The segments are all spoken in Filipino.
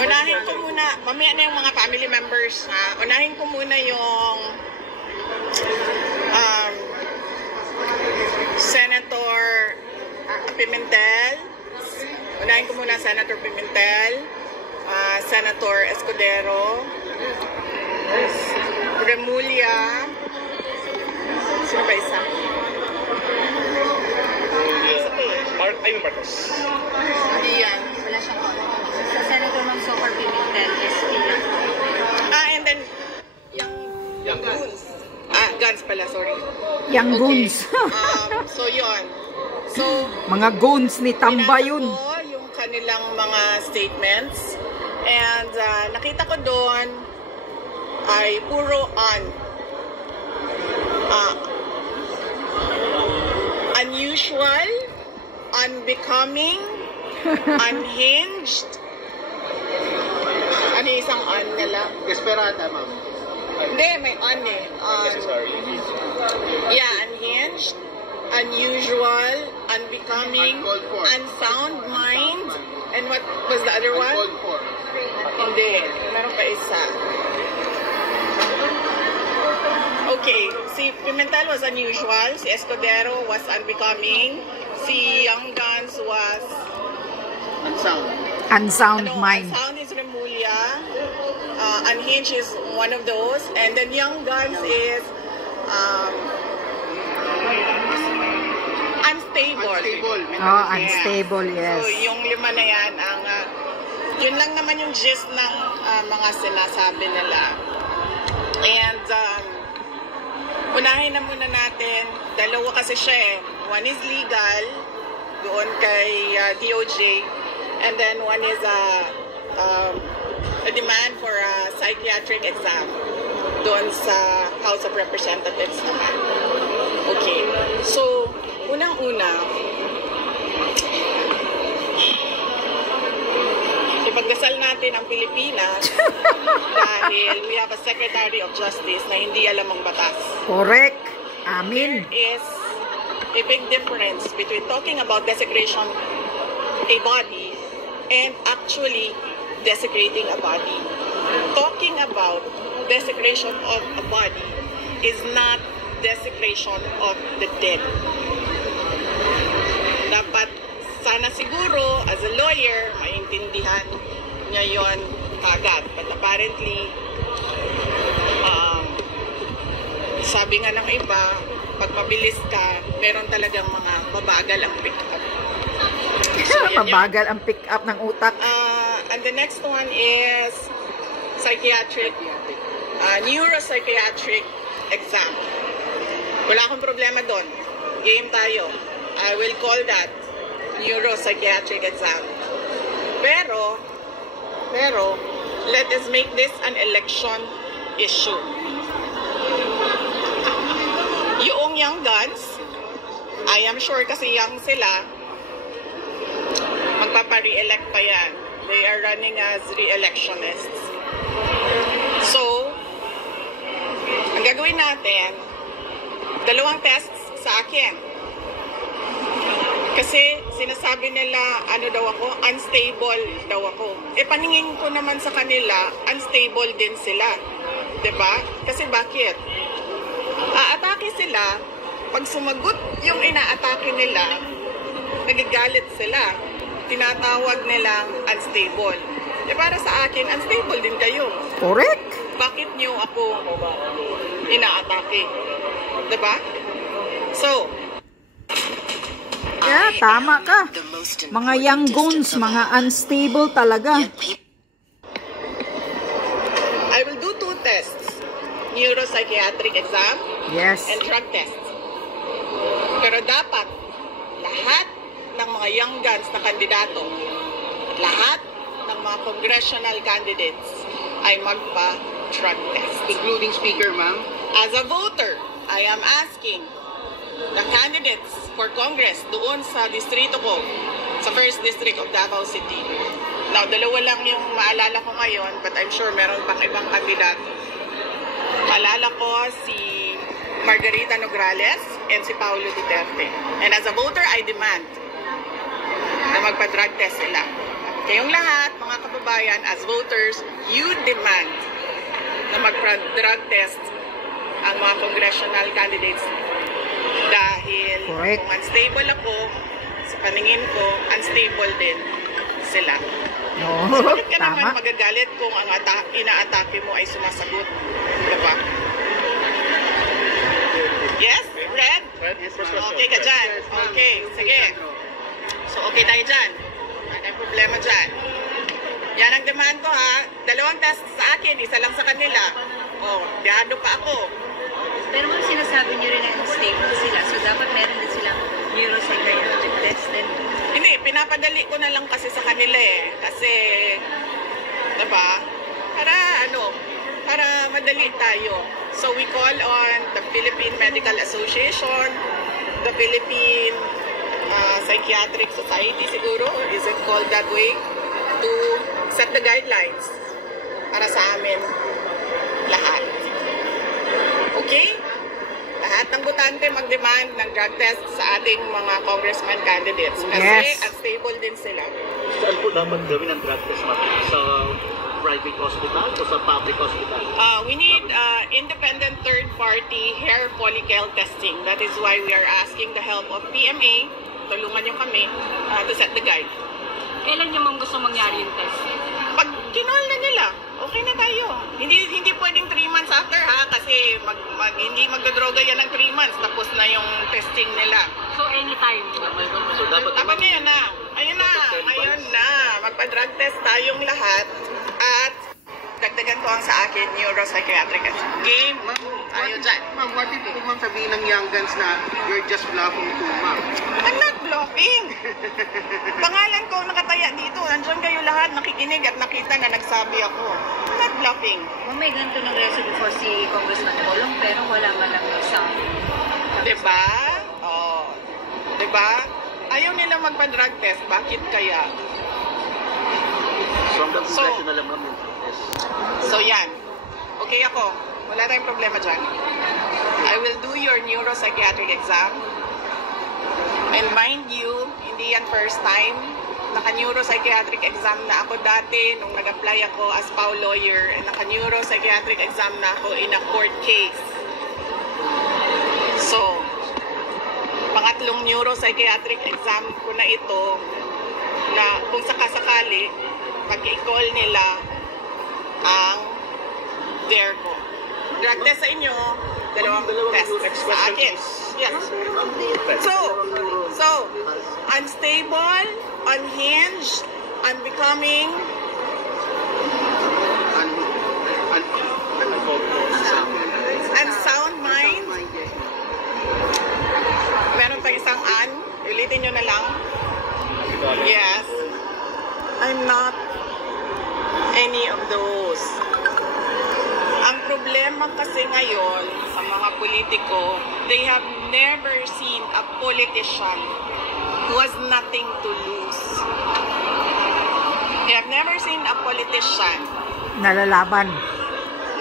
Unahin ko muna, mamaya na yung mga family members, ha? Unahin ko muna yung Senator Pimentel. Unahin ko muna Senator Pimentel, Senator Escudero, Remulla, sino ba isa? Marcos. Hindi yan. Wala siyang comment. Sa Senator Ma'am Soccer Pimentel is lang. And then, yung Guns. Guns pala, sorry. Yang Guns. So, yun. So, mga Guns ni Tamba yun. Ko yung kanilang mga statements. And nakita ko doon ay puro unusual, unbecoming, unhinged. Ano yung isang nila? Desperada, ma'am. Hindi, may eh. Necessary. Yeah, unhinged, unusual, unbecoming, unsound mind, and what was the other one? Uncalled for. Hindi, meron pa isa. Okay, si Pimentel was unusual, si Escudero was unbecoming, si Young Guns was unsound mind. Unsound is Remulla, unhinged is one of those, and then Young Guns is unstable. Unstable, yes. So yung lima na yan, yun lang naman yung gist ng mga sinasabi nila. And unahin na muna natin, dalawa kasi siya eh. One is legal, doon kay DOJ, and then one is a demand for a psychiatric exam doon sa House of Representatives naman. Okay, so unang-una, ipagdasal natin ang Pilipinas dahil we have a Secretary of Justice na hindi alam ang batas. Correct. Amin. There is a big difference between talking about desecration a body and actually desecrating a body. Talking about desecration of a body is not desecration of the dead. Dapat sana siguro, as a lawyer, maintindihan niya yun kagad. But apparently, sabi nga ng iba, pag mabilis ka, meron talagang mga mabagal ang pick-up. So, mabagal ang pick-up ng utak. And the next one is psychiatric, neuropsychiatric exam. Wala akong problema doon. Game tayo. I will call that neuropsychiatric exam. Pero, let us make this an election issue. Yung Young Guns, I am sure kasi young sila, magpapa-re-elect pa yan. They are running as re-electionists. So, ang gagawin natin, dalawang tests sa akin. Kasi sinasabi nila, ano daw ako, unstable daw ako. E paningin ko naman sa kanila, unstable din sila. Diba? Kasi bakit? Aatake sila, pag sumagot yung inaatake nila, nagagalit sila. Tinatawag nilang unstable. E para sa akin, unstable din kayo. Correct. Bakit nyo ako inaatake? Diba? So, yeah, tama ka. Mga Young Guns, mga unstable talaga. I will do 2 tests. Neuropsychiatric exam Yes. and drug test. Pero dapat lahat ng mga Young Guns na kandidato at lahat ng mga congressional candidates ay magpa-drug test. Including speaker, ma'am? As a voter, I am asking the candidates for Congress doon sa distrito ko, sa 1st District of Davao City. Now, dalawa lang yung maalala ko ngayon, but I'm sure meron pang ibang kandidato. Maalala ko si Margarita Nograles and si Paulo Duterte. And as a voter, I demand na magpa-drug test sila. Kayong lahat, mga kababayan, bayan, as voters, you demand na mag-drug test ang mga congressional candidates. Dahil Correct. kung unstable ako, sa paningin ko, unstable din sila. No, Bakit ka naman tama. magagalit kung ang ina-atake mo ay sumasagot? Diba? Yes? Red? Okay ka dyan? Okay, sige. So, okay tayo dyan. Wala tayong problema dyan. Yan ang demand ko, ha? 2 test sa akin, isa lang sa kanila. Oh, dihado pa ako. Pero ma'am, sinasabi niyo rin na unstable sila. So, dapat meron din silang neuropsychiatric test din. Hindi, pinapadali ko na lang kasi sa kanila eh. Kasi, diba? Para madali tayo. So we call on the Philippine Medical Association, the Philippine Psychiatric Society siguro, is it called that way? To set the guidelines para sa amin lahat. Okay? Lahat ng botante mag-demand ng drug test sa ating mga congressman candidates. Kasi Yes. unstable din sila. Saan po dapat gawin ang drug test, ma'am? Sa private hospital o sa public hospital? We need independent third-party hair follicle testing. That is why we are asking the help of PMA. Tulungan niyo kami to set the guide. Kailan niyo ma'am gusto mangyari yung test? Pag kinol na nila, okay na tayo. Hindi pwedeng 3 months after, ha? Kasi hindi magdodroga yan ng 3 months. Tapos na yung testing nila. So, anytime. So dapat Tama na yun na. Ayun na. Magpa-drug test tayong lahat. At dagdagan ko ang sa akin, neuropsychiatric. Game. Ayaw dyan. Ma'am, what if po ma'am sabihin ng young guns na you're just bluffing too, ma'am? I'm not bluffing. Pangalan ko nakataya dito. Nandiyan kayo lahat nakikinig at nakita na nagsabi ako. I'm not bluffing. Ma'am, may ganito ng reso before si Congressman Colong, pero wala man lang yung sound. Diba? Oh. Diba? Ayaw nila magpa-drug test. Bakit kaya? So hanggang congressional lang, ma'am, yung test. So yan. Okay ako. Wala tayong problema dyan. I will do your neuropsychiatric exam. And mind you, hindi yan first time. Naka-neuropsychiatric exam na ako dati nung nag-apply ako as PAW lawyer. And naka-neuropsychiatric exam na ako in a court case. So, pangatlong neuropsychiatric exam ko na ito na kung sakasakali, pag-i-call nila ang dare ko. Drug test sa inyo, dalawang test sa akin. Yes. So, unstable, unhinged, I'm becoming unsound mind. Meron pa isang ulitin nyo na lang. Yes. I'm not any of those. Ang problema kasi ngayon sa mga politiko, they have never seen a politician who has nothing to lose. They have never seen a politician Nalalaban.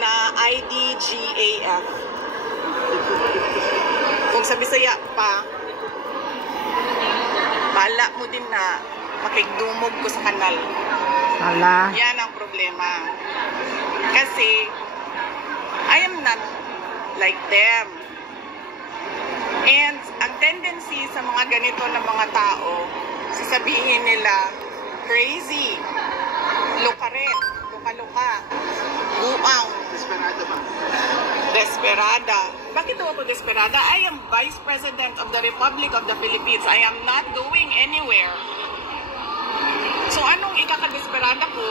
na IDGAF. Kung sa Bisaya pa, bala mo din na makigdumog ko sa kanal. Ala. Yan ang problema. Kasi, I am not like them. And ang tendency sa mga ganito na mga tao, sasabihin nila, crazy, lukaret, luka-luka, buang, Desperado, ma'am. desperada. Bakit daw ako desperada? I am Vice President of the Republic of the Philippines. I am not going anywhere. So anong ikakadesperada ko?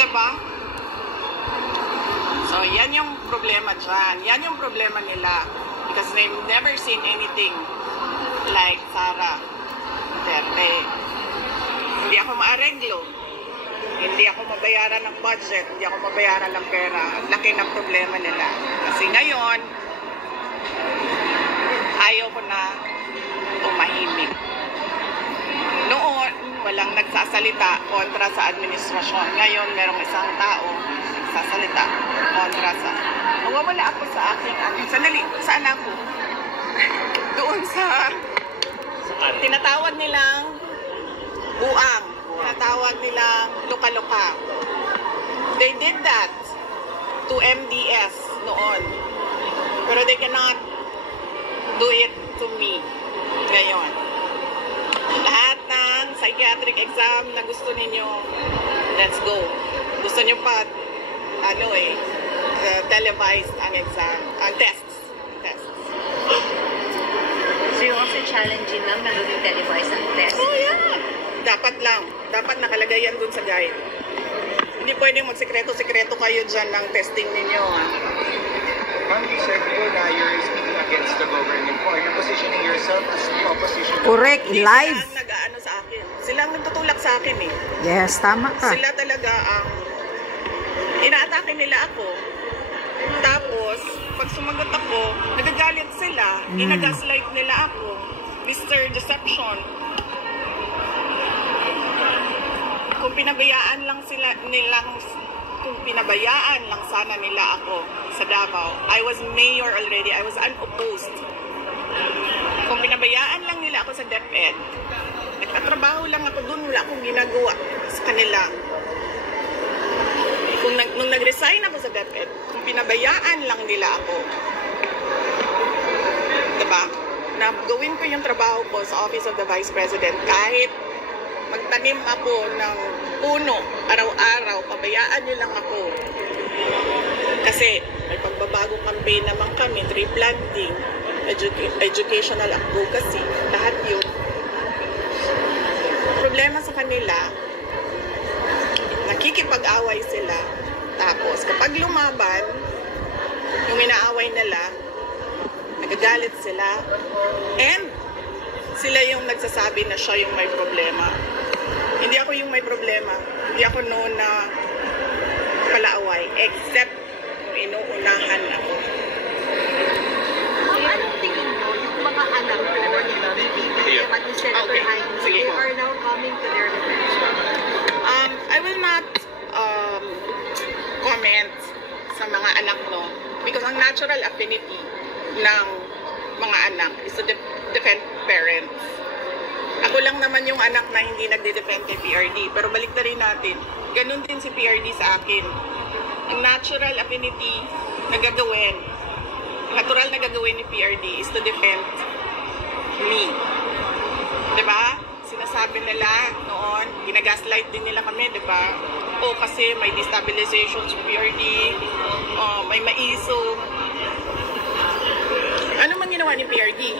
Diba? So yan yung problema dyan. Yan yung problema nila. Because they've never seen anything like Sara Duterte. Hindi ako maareglo. Hindi ako mabayaran ng budget. Hindi ako mabayaran ng pera. Ang laki ng problema nila. Kasi ngayon, ayaw ko na tumahimik. Noon, walang nagsasalita kontra sa administrasyon. Ngayon, merong isang tao nagsasalita kontra sa... Nawawala ako sa aking... Sandali, saan ako? Doon sa... Tinatawag nilang buang. Tinatawag nilang luka-luka. They did that to MDS noon. Pero they cannot do it to me ngayon. Lahat ng psychiatric exam na gusto ninyo, let's go. Gusto nyo pa, televised ang exam, ang tests. So you're also challenging them na gawing televised ang test? Oh yeah. Dapat lang. Dapat nakalagay yan dun sa guide. Hindi pwedeng magsekreto-sekreto kayo dyan ng testing ninyo. Ma'am, you said po na you're speaking against the government po. Are you positioning yourself as opposition? Correct, live. Sila ang nag-aano sa akin. Sila ang nagtutulak sa akin eh. Yes, tama ka. Sila talaga ang inaatake nila ako. Tapos, pag sumagot ako, nagagalit sila. Inagaslight nila ako. Mr. Deception. Kung pinabayaan lang sana nila ako sa Davao, I was mayor already. I was unopposed. Kung pinabayaan lang nila ako sa DepEd, nagtatrabaho lang ako doon, wala akong ginagawa sa kanila. Nung nag-resign ako sa DepEd, kung pinabayaan lang nila ako, diba? Na gawin ko yung trabaho ko sa Office of the Vice President, kahit magtanim ako ng puno araw-araw, pabayaan nyo lang ako. Kasi may pagbabago campaign naman kami, tree planting, educational advocacy, lahat yun. Problema sa kanila, nakikipag-away sila. Tapos, kapag lumaban, yung inaaway nila, nagagalit sila. And, sila yung nagsasabi na siya yung may problema. Hindi ako yung may problema. Hindi ako noon na palaaway. Except, kung inuunahan ako. Anong tingin mo yung mga anak ko ni BBM at ni Senator Hines, Sige. they are now coming to their defense? I will not comment sa mga anak, no? Because ang natural affinity ng mga anak is to defend parents. Ako lang naman yung anak na hindi nagde-defend kay PRD. Pero balik na rin natin, ganun din si PRD sa akin. Ang natural affinity na gagawin, natural na gagawin ni PRD is to defend me. Diba? Sinasabi nila noon, ginagaslight din nila kami, diba? O kasi may destabilization sa PRD, may maiso. Ano man ginawa ni PRD?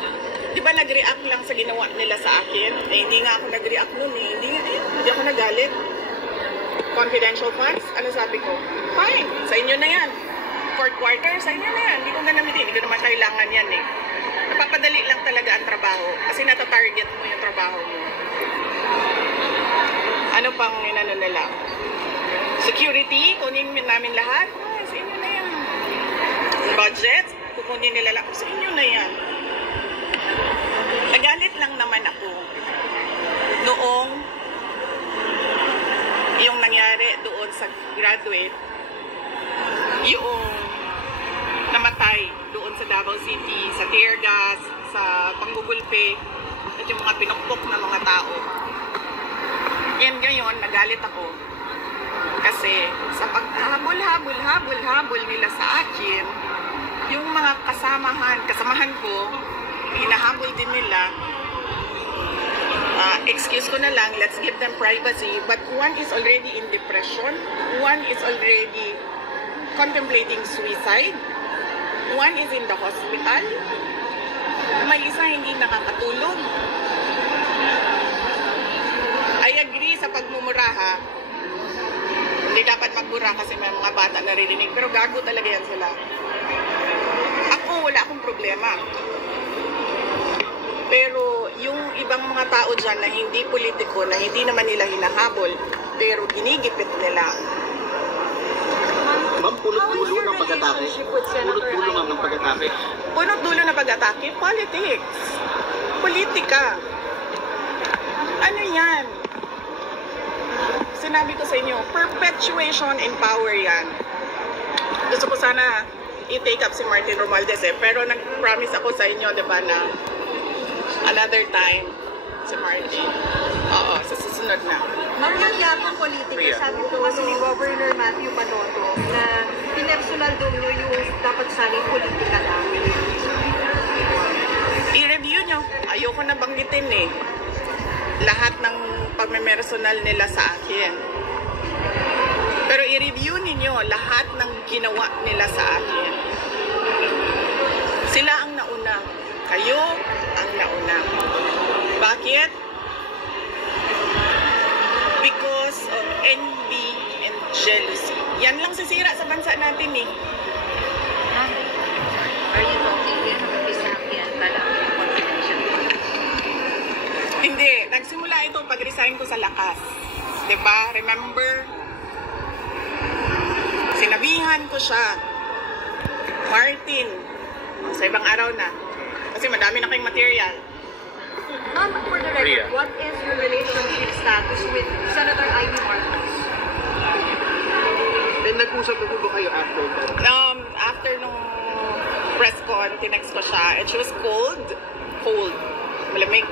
Di ba nag-react lang sa ginawa nila sa akin? Eh, hindi nga ako nag-react nun eh. Hindi ako nagalit. Confidential funds? Ano sabi ko? Fine, sa inyo na yan. Fourth quarter, sa inyo na yan. Hindi ko ganamitin. Hindi ko naman kailangan yan eh. Napapadali lang talaga ang trabaho. Kasi nata-target mo yung trabaho mo. Ano pang inano nila? Security, kunin namin lahat. Ay, sa inyo na yan. Budget, kukunin nila lang. Sa inyo na yan. Nagalit lang naman ako noong yung nangyari doon sa graduate, yung namatay doon sa Davao City, sa tear gas, sa panggugulpe, at yung mga pinukpok na mga tao. And ngayon, nagalit ako. Kasi sa paghabol-habol nila sa akin, yung mga kasamahan ko, hinahabol din nila. Excuse ko na lang, let's give them privacy. But one is already in depression. One is already contemplating suicide. One is in the hospital. May isa hindi nakakatulog. I agree sa pagmumura ha. Hindi dapat magmura kasi may mga bata naririnig. Pero gago talaga yan sila. Ako, wala akong problema. Pero yung ibang mga tao dyan na hindi politiko, na hindi naman nila hinahabol, pero ginigipit nila. Ma'am, punot-dulo ng pag-atake. Punot-dulo ma'am ng pag-atake. Punot-dulo na pag-atake? Politics. Politika. Ano yan? Sinabi ko sa inyo, perpetuation in power yan. Gusto ko sana i-take up si Martin Romualdez pero nag-promise ako sa inyo, diba, na another time si Martin. Oo, sa susunod Susunod na. Ma'am, yung yapong politika, sabi po kasi ni Governor Matthew Panoto na pinersonal daw nyo yung dapat sana'y politika lang. I-review nyo. Ayoko na banggitin eh. Lahat ng pagmemersonal nila sa akin. Pero i-review ninyo lahat ng ginawa nila sa akin. Sila ang nauna. Kayo ang nauna. Bakit? Because of envy and jealousy. Yan lang sisira sa bansa natin eh. Are you talking here about Bisackian pala? Confidential. Hindi. Nagsimula ito pag-resign ko sa Lakas. Diba? Remember? Sinabihan ko siya. Martin. Sa ibang araw na. Kasi madami na kayong material. Ma'am, for the record, what is your relationship status with Senator Ivy Marcos? And nag-usap na po ba kayo after that? After nung press con, tinext ko siya. And she was cold. Malamig.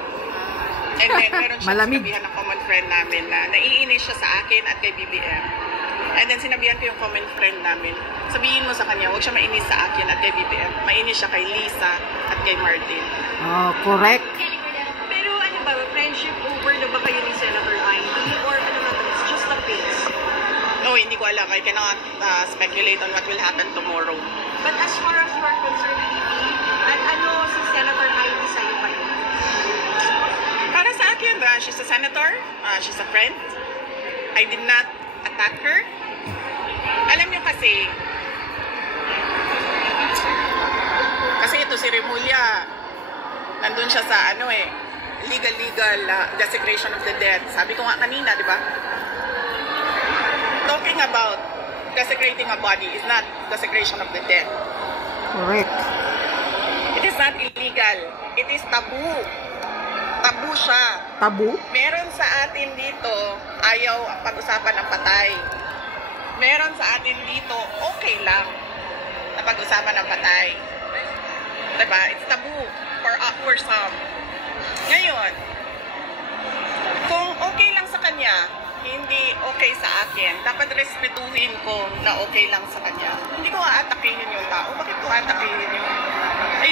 And then meron siya sinabihan ng common friend namin na naiinis siya sa akin at kay BBM. And then sinabihan ko yung common friend namin, sabihin mo sa kanya, huwag siya mainis sa akin at kay BBM. Mainis siya kay Lisa at kay Martin. Oh, correct. Pero ano ba, friendship over na ba kayo ni Senator Ivy? Or ano ba, it's just a phase? No, hindi ko alam. I cannot speculate on what will happen tomorrow. But as far as you are concerned, Ivy, at ano si Senator Ivy sa'yo kayo? Para sa akin, she's a senator. She's a friend. I did not attack her. Alam niyo kasi ito si Remulla, nandun siya sa legal desecration of the dead. Sabi ko nga kanina, di ba? Talking about desecrating a body is not desecration of the dead. Correct. It is not illegal. It is taboo. Tabu siya. Tabu? Meron sa atin dito, ayaw ang pag-usapan ng patay. Meron sa atin dito, okay lang na pag-usapan ng patay. Diba? It's taboo for some. Ngayon, kung okay lang sa kanya, hindi okay sa akin, dapat respetuhin ko na okay lang sa kanya. Hindi ko aatakihin yung tao. Bakit ko aatakihin yun?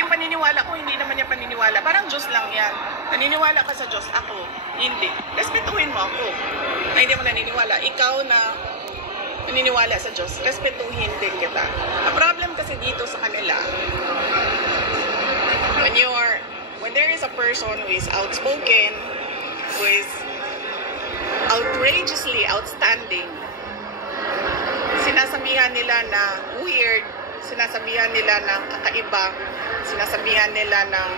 Yung paniniwala ko, hindi naman yung paniniwala. Parang Diyos lang yan. Naniniwala ka sa Diyos, ako. Hindi. Respetuhin mo ako. Na hindi mo naniniwala. Ikaw na naniniwala sa Diyos, respetuhin din kita. Ang problem kasi dito sa kanila, when there is a person who is outspoken, who is outrageously outstanding, sinasabihan nila na weird, sinasabihan nila ng kakaiba, sinasabihan nila ng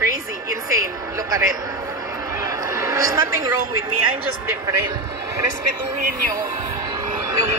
crazy, insane, look at it. There's nothing wrong with me, I'm just different. Respetuhin nyo yung